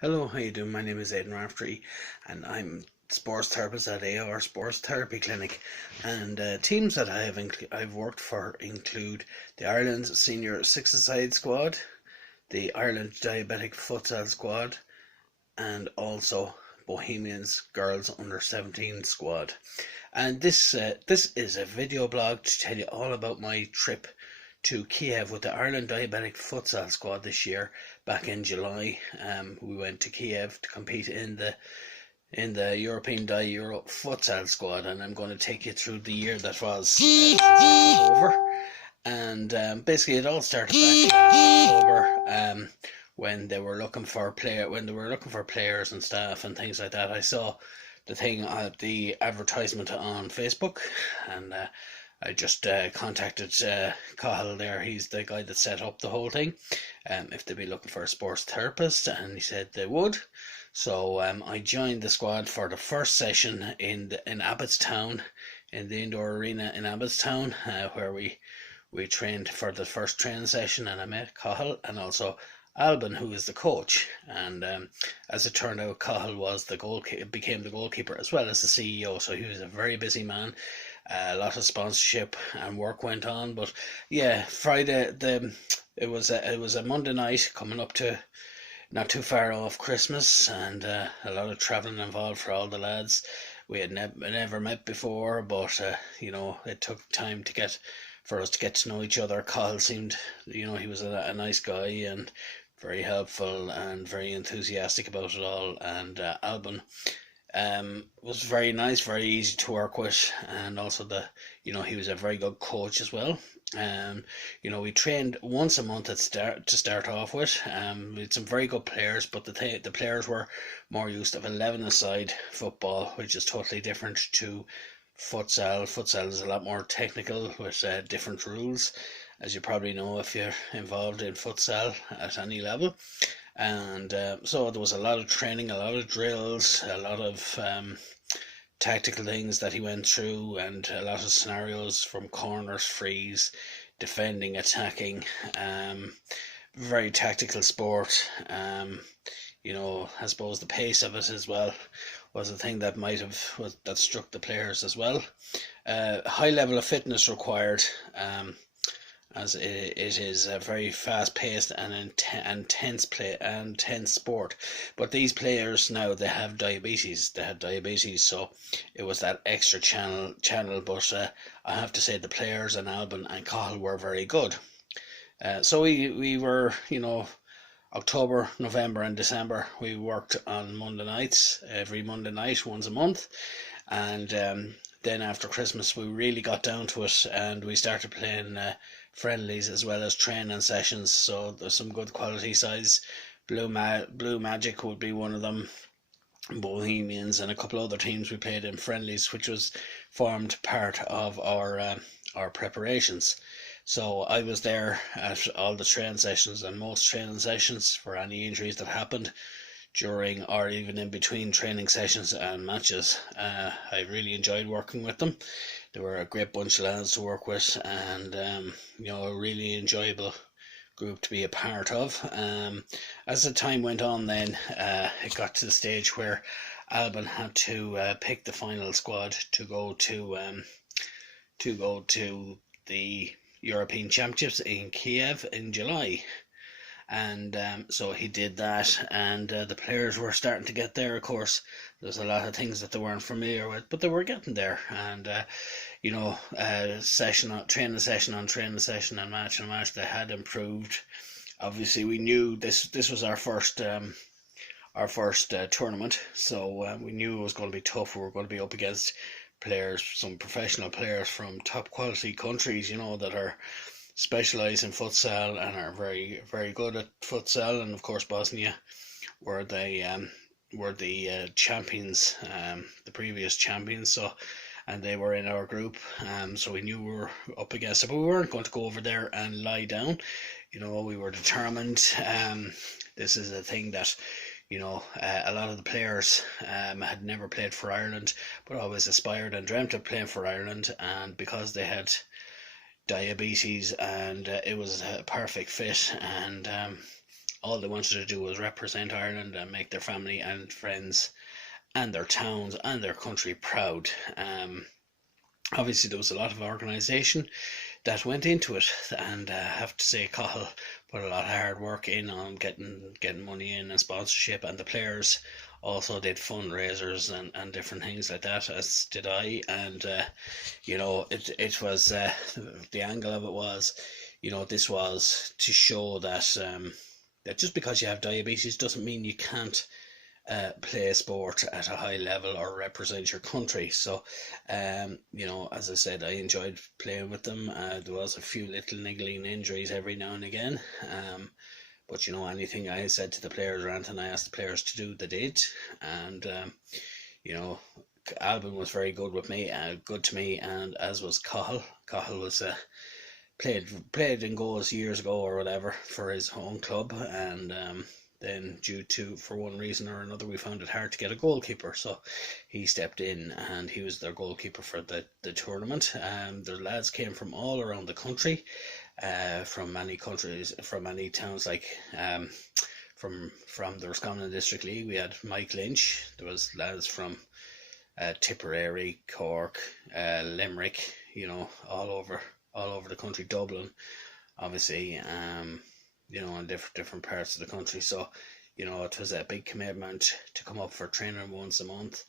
Hello, how you doing? My name is Aidan Raftery and I'm sports therapist at AR Sports Therapy Clinic. And teams that I've worked for include the Ireland Senior Six-a-side Squad, the Ireland Diabetic Futsal Squad, and also Bohemians Girls Under 17 Squad. And this is a video blog to tell you all about my trip to Kiev with the Ireland Diabetic Futsal Squad this year. Back in July, we went to Kiev to compete in the European DiaEuro Futsal Squad, and I'm going to take you through the year that was since I took over. And basically, it all started back last October. When they were looking for players and staff and things like that. I saw the advertisement on Facebook, and I just contacted Cahill there. He's the guy that set up the whole thing. If they'd be looking for a sports therapist, and he said they would. So I joined the squad for the first session in Abbottstown, in the indoor arena in Abbottstown, where we trained for the first training session, and I met Cahill and also Albin, who is the coach. And as it turned out, Cahill became the goalkeeper as well as the CEO. So he was a very busy man. A lot of sponsorship and work went on, but yeah, Friday it was a Monday night coming up to not too far off Christmas, and a lot of travelling involved for all the lads. We had never met before, but it took time for us to get to know each other. Cahill seemed, he was a nice guy and very helpful and very enthusiastic about it all, and Albin was very nice, very easy to work with, and also he was a very good coach as well. We trained once a month to start off with. We had some very good players, but the players were more used of 11-a-side football, which is totally different to futsal. Futsal is a lot more technical with different rules, as you probably know if you're involved in futsal at any level. And so there was a lot of training, a lot of drills, a lot of tactical things that he went through, and a lot of scenarios from corners, frees, defending, attacking. Very tactical sport. I suppose the pace of it as well was a thing that that struck the players as well. High level of fitness required. As it is a very fast-paced and intense sport. But these players now, they have diabetes. They had diabetes, so it was that extra channel. But I have to say the players and Albin and Cahill were very good. So we were, October, November, and December. We worked on Monday nights, every Monday night, once a month, and then after Christmas we really got down to it, and we started playing friendlies as well as training sessions. So there's some good quality sides. Blue Magic would be one of them, Bohemians, and a couple other teams we played in friendlies, which was formed part of our preparations. So I was there at all the training sessions and most training sessions for any injuries that happened during or even in between training sessions and matches. I really enjoyed working with them. They were a great bunch of lads to work with, and a really enjoyable group to be a part of. As the time went on, then it got to the stage where Albin had to pick the final squad to go to the European Championships in Kiev in July. And so he did that, and the players were starting to get there. Of course, there's a lot of things that they weren't familiar with, but they were getting there. And training session on training session and match on match, they had improved. Obviously, we knew this was our first tournament, so we knew it was going to be tough. We were going to be up against some professional players from top quality countries, that are specialise in futsal and are very, very good at futsal. And of course Bosnia were the champions, the previous champions. So, and they were in our group, so we knew we were up against it, but we weren't going to go over there and lie down. We were determined. This is a thing that a lot of the players had never played for Ireland, but always aspired and dreamt of playing for Ireland, and because they had diabetes, and it was a perfect fit. And all they wanted to do was represent Ireland and make their family and friends and their towns and their country proud. Obviously, there was a lot of organisation that went into it, and I have to say, Cahill put a lot of hard work in on getting money in and sponsorship, and the players also did fundraisers and different things like that, as did I. And it was the angle of it was, this was to show that that just because you have diabetes doesn't mean you can't play a sport at a high level or represent your country. So, as I said, I enjoyed playing with them. There was a few little niggling injuries every now and again. But anything I said to the players or anything I asked the players to do, they did. And Albin was very good with me, good to me, and as was Cahill. Cahill was played in goals years ago or whatever for his home club, and then for one reason or another, we found it hard to get a goalkeeper, so he stepped in and he was their goalkeeper for the tournament. The lads came from all around the country, from many countries, from many towns, like from the Roscommon District League. We had Mike Lynch. There was lads from Tipperary, Cork, Limerick, all over the country, Dublin, obviously, in different parts of the country. So, it was a big commitment to come up for training once a month.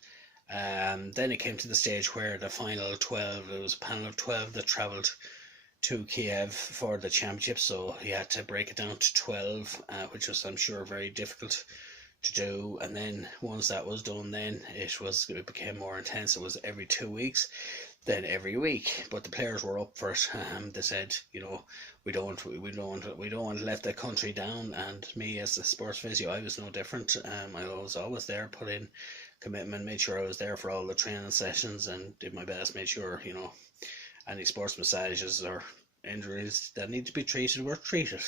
Then it came to the stage where the final 12, there was a panel of 12 that travelled to Kiev for the championship, so he had to break it down to 12, which was, I'm sure, very difficult to do. And then once that was done, then it became more intense. It was every 2 weeks, then every week. But the players were up for it. They said, we don't want to let the country down. And me, as a sports physio, I was no different. I was always there, put in commitment, made sure I was there for all the training sessions, and did my best, made sure any sports massages or injuries that need to be treated were treated.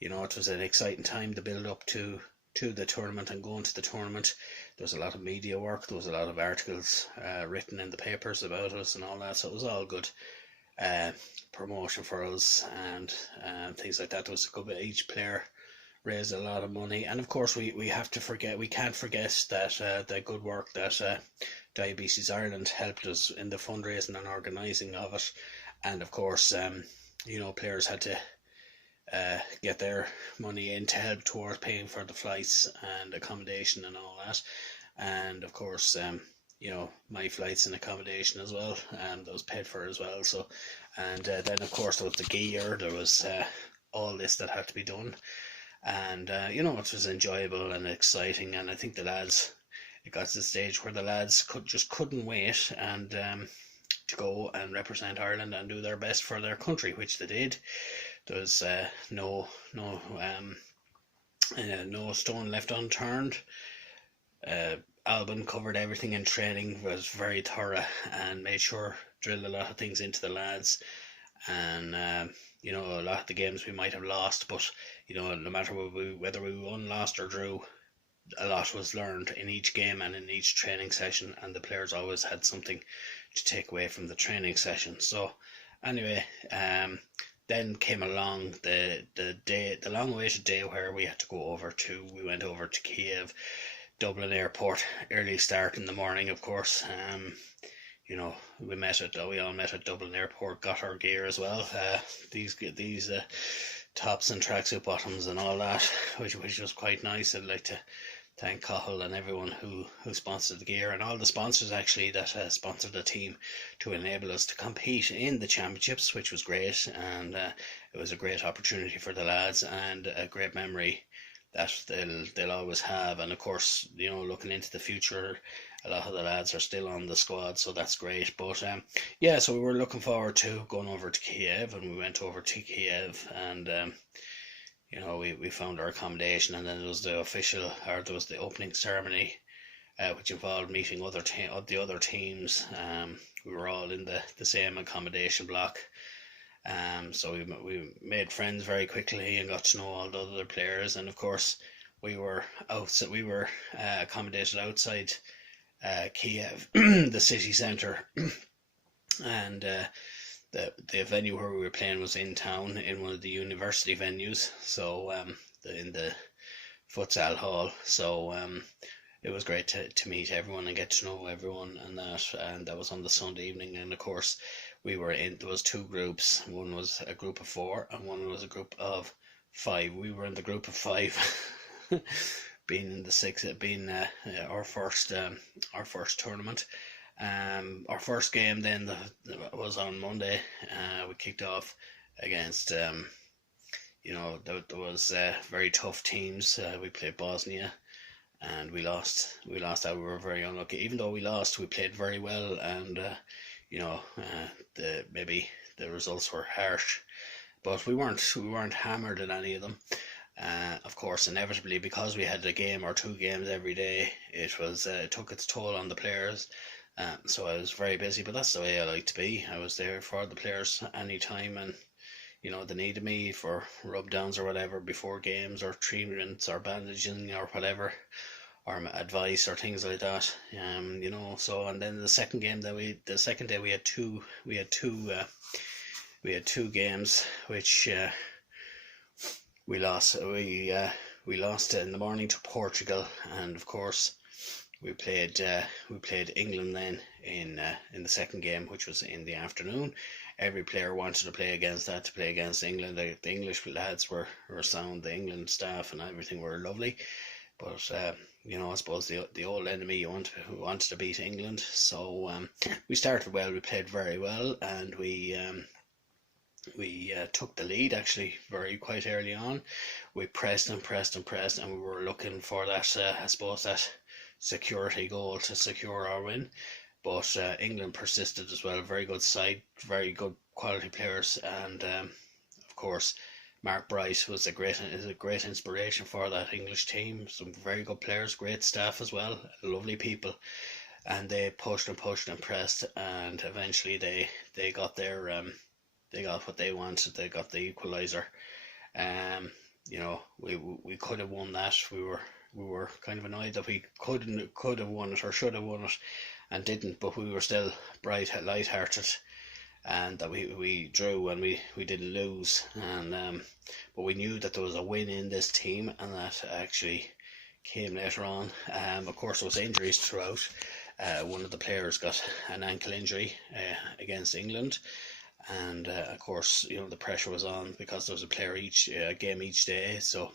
It was an exciting time to build up to the tournament and going to the tournament. There was a lot of media work, there was a lot of articles written in the papers about us and all that, so it was all good promotion for us and things like that. There was a good bit. Each player raised a lot of money, and of course we can't forget that the good work that Diabetes Ireland helped us in the fundraising and organising of it. And of course players had to get their money in to help towards paying for the flights and accommodation and all that. And of course my flights and accommodation as well, and that was paid for as well. So, and then of course there was the gear, there was all this that had to be done. And it was enjoyable and exciting, and I think the lads, it got to the stage where the lads couldn't wait and to go and represent Ireland and do their best for their country, which they did. There was no stone left unturned. Albin covered everything in training, was very thorough, and made sure, drilled a lot of things into the lads. And a lot of the games we might have lost, but no matter whether we won, lost or drew, a lot was learned in each game and in each training session, and the players always had something to take away from the training session. So anyway, then came along the long awaited day where we went over to Kiev, Dublin airport, early start in the morning, of course. We all met at Dublin airport, got our gear as well, these tops and tracksuit bottoms and all that, which was quite nice. I'd like to thank Cahill and everyone who sponsored the gear, and all the sponsors actually that sponsored the team to enable us to compete in the championships, which was great. And it was a great opportunity for the lads and a great memory that they'll always have. And of course, looking into the future, a lot of the lads are still on the squad, so that's great. But so we were looking forward to going over to Kiev, and we went over to Kiev, and we found our accommodation, and then there was the opening ceremony, which involved meeting the other teams. We were all in the same accommodation block. So we made friends very quickly and got to know all the other players. And of course, we were accommodated outside Kiev, the city centre, and the venue where we were playing was in town in one of the university venues. So the futsal hall. So it was great to meet everyone and get to know everyone, and that was on the Sunday evening. And of course, there was two groups. One was a group of 4 and one was a group of 5. We were in the group of 5. Being in the 6, being our first tournament. Our first game then was on Monday. We kicked off against there was very tough teams. We played Bosnia, and we lost that. We were very unlucky. Even though we lost, we played very well, and maybe the results were harsh, but we weren't hammered in any of them. Of course, inevitably, because we had a game or 2 games every day, it took its toll on the players. So I was very busy, but that's the way I like to be. I was there for the players anytime, and they needed me for rub downs or whatever before games, or treatments, or bandaging, or whatever, or advice or things like that. So, and then the second day we had two games which we lost. We lost in the morning to Portugal, and of course we played England then in the second game, which was in the afternoon. Every player wanted to play against England. The English lads were sound. The England staff and everything were lovely, but I suppose the old enemy wanted to beat England. So we started well. We played very well, and we took the lead actually quite early on. We pressed and we were looking for that that security goal to secure our win. But England persisted as well. Very good side, very good quality players, and of course Mark Bryce is a great inspiration for that English team. Some very good players, great staff as well, lovely people, and they pushed and pressed, and eventually they got they got what they wanted. They got the equaliser. We could have won that. We were kind of annoyed that we could have won it or should have won it and didn't, but we were still light-hearted, and that we drew and we didn't lose. And but we knew that there was a win in this team, and that actually came later on. Of course, there was injuries throughout. One of the players got an ankle injury against England, and of course the pressure was on because there was a player game each day. So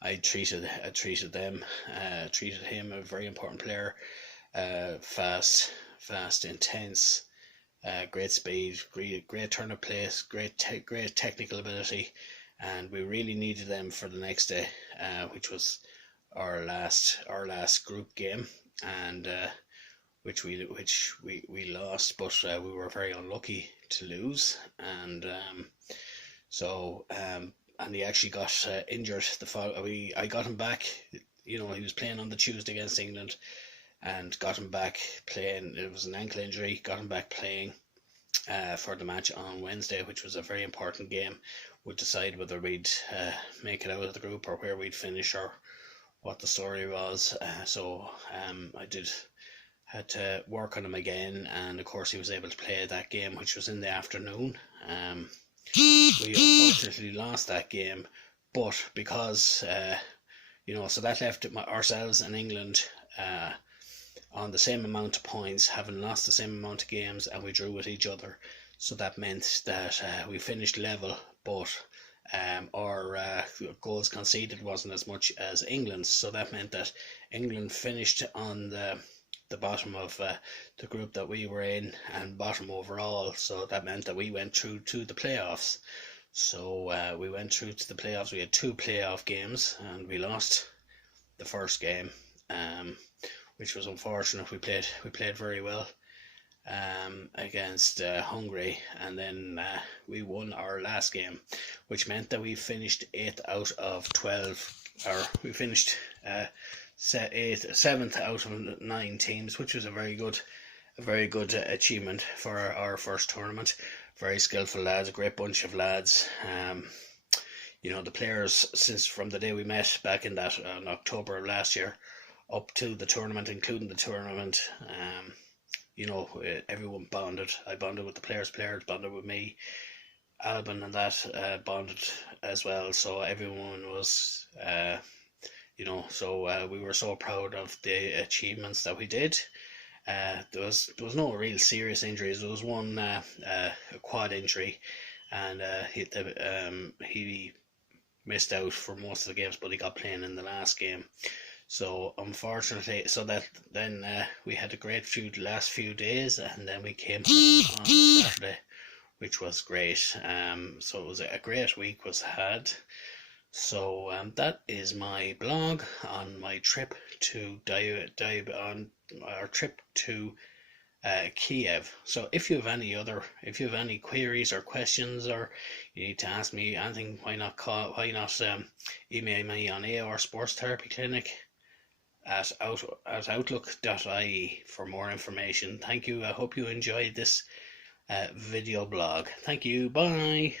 I treated him, a very important player, fast, intense, great speed, great turn of place, great technical ability, and we really needed them for the next day, which was our last group game, and which we lost, but we were very unlucky to lose. And and he actually got injured. I got him back. He was playing on the Tuesday against England, and got him back playing. It was an ankle injury. Got him back playing for the match on Wednesday, which was a very important game. Would decide whether we'd make it out of the group or where we'd finish or what the story was. So I had to work on him again, and of course he was able to play that game, which was in the afternoon. We unfortunately lost that game, but because so that left ourselves and England on the same amount of points, having lost the same amount of games, and we drew with each other. So that meant that we finished level, but our goals conceded wasn't as much as England's. So that meant that England finished on the bottom of the group that we were in, and bottom overall. So that meant that we went through to the playoffs. So we went through to the playoffs. We had 2 playoff games, and we lost the first game, which was unfortunate. We played very well against Hungary, and then we won our last game, which meant that we finished 8th out of 12, or we finished 7th out of 9 teams, which was a very good achievement for our first tournament. Very skillful lads, a great bunch of lads. The players, since from the day we met back in October of last year up to the tournament, including the tournament, everyone bonded. I bonded with the players bonded with me. Alban and that bonded as well. So everyone was, so we were so proud of the achievements that we did. There was no real serious injuries. There was one a quad injury, and he missed out for most of the games, but he got playing in the last game. So unfortunately, so that then we had a great last few days, and then we came home on Saturday, which was great. So it was a great week was had. So that is my blog on my trip to on our trip to Kiev. So if you have any queries or questions, or you need to ask me anything, why not email me on AR Sports Therapy Clinic at outlook.ie for more information. Thank you. I hope you enjoyed this video blog. Thank you. Bye.